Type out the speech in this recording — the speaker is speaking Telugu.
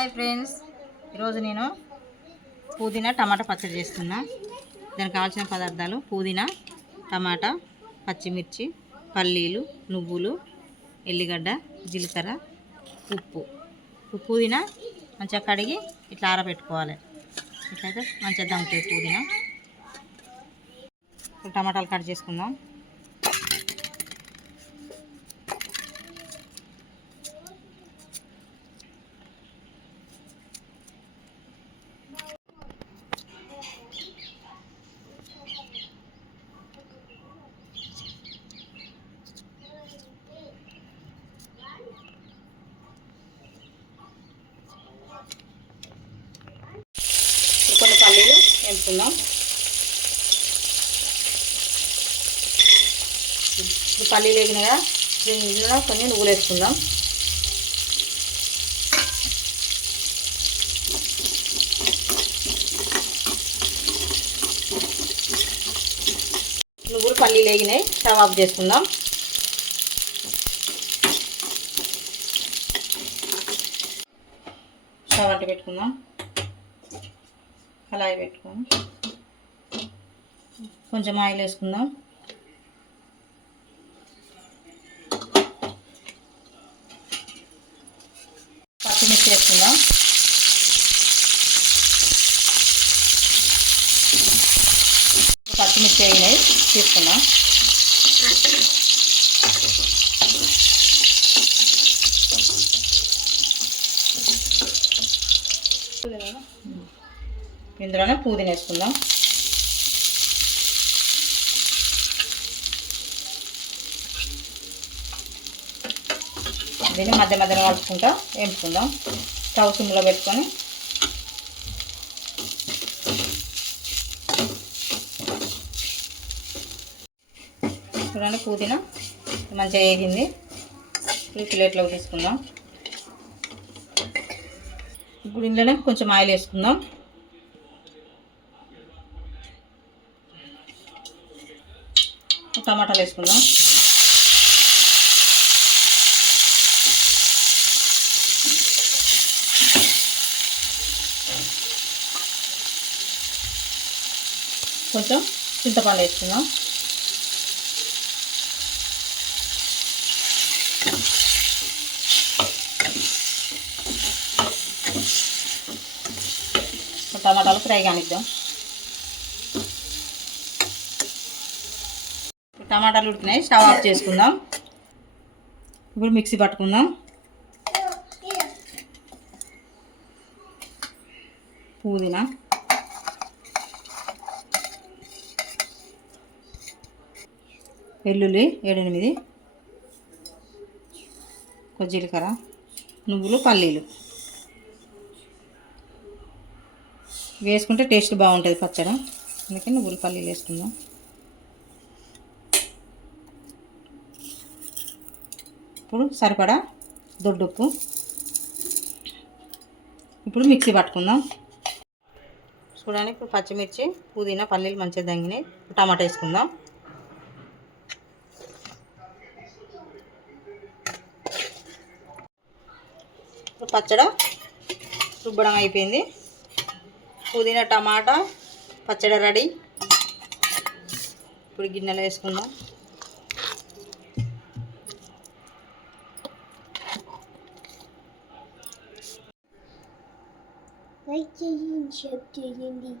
హాయ్ ఫ్రెండ్స్, ఈరోజు నేను పుదీనా టమాటా పచ్చడి చేస్తున్నా. దానికి కావాల్సిన పదార్థాలు పుదీనా, టమాటా, పచ్చిమిర్చి, పల్లీలు, నువ్వులు, ఎల్లిగడ్డ, జీలకర్ర, ఉప్పు. పుదీనా మంచిగా కడిగి ఇట్లా ఆరబెట్టుకోవాలి. ఇట్లయితే మంచిగా దంగుతుంది పుదీనా. టమాటాలు కట్ చేసుకుందాం. కొన్ని పల్లీలు వేసుకుందాం. పల్లీలు వేగినాగా దీనిలో కొన్ని నువ్వులు వేసుకుందాం. నువ్వులు పల్లీలు వేగినాయి, స్టవ్ ఆఫ్ చేసుకుందాం. స్టవ్ అంట పెట్టుకుందాం. కళాయి పెట్టుకొని కొంచెం ఆయిల్ వేసుకుందాం. పచ్చిమిర్చి వేసుకుందాం. పచ్చిమిర్చి వేగినాయి, తీసుకుందాం. ఇందులోనే పుదీనా వేసుకుందాం. దీన్ని మధ్య మధ్యలో కలుపుకుంటా వేపుకుందాం. స్టవ్ సిమ్లో పెట్టుకొని చూడండి, పుదీనా మంచిగా వేగింది. ఈ ప్లేట్లోకి తీసుకుందాం. ఇప్పుడు ఇందులోనే కొంచెం ఆయిల్ వేసుకుందాం. టమాటాలు వేసుకుందాం. కొంచెం చింతపండు వేసుకుందాం. టమాటాలు ఫ్రై కానిద్దాం. టమాటాలు ఉడికినాయి, స్టవ్ ఆఫ్ చేసుకుందాం. ఇప్పుడు మిక్సీ పట్టుకుందాం. పుదీనా, వెల్లుల్లి 7-8, కొంచెం జీలకర్ర, నువ్వులు, పల్లీలు వేసుకుంటే టేస్ట్ బాగుంటుంది పచ్చడి. అందుకని నువ్వులు పల్లీలు వేసుకుందాం. ఇప్పుడు సరిపడా దొడ్డుప్పు. ఇప్పుడు మిక్సీ పట్టుకుందాం. చూడండి, ఇప్పుడు పచ్చిమిర్చి, పుదీనా, పల్లీలు మంచిగా దంగినాయి. టమాటా వేసుకుందాం. ఇప్పుడు పచ్చడి రుబ్బడం అయిపోయింది. పుదీనా టమాటా పచ్చడి రెడీ. ఇప్పుడు గిన్నెలో వేసుకుందాం. లైక్ చేయండి, షేర్ చేయండి.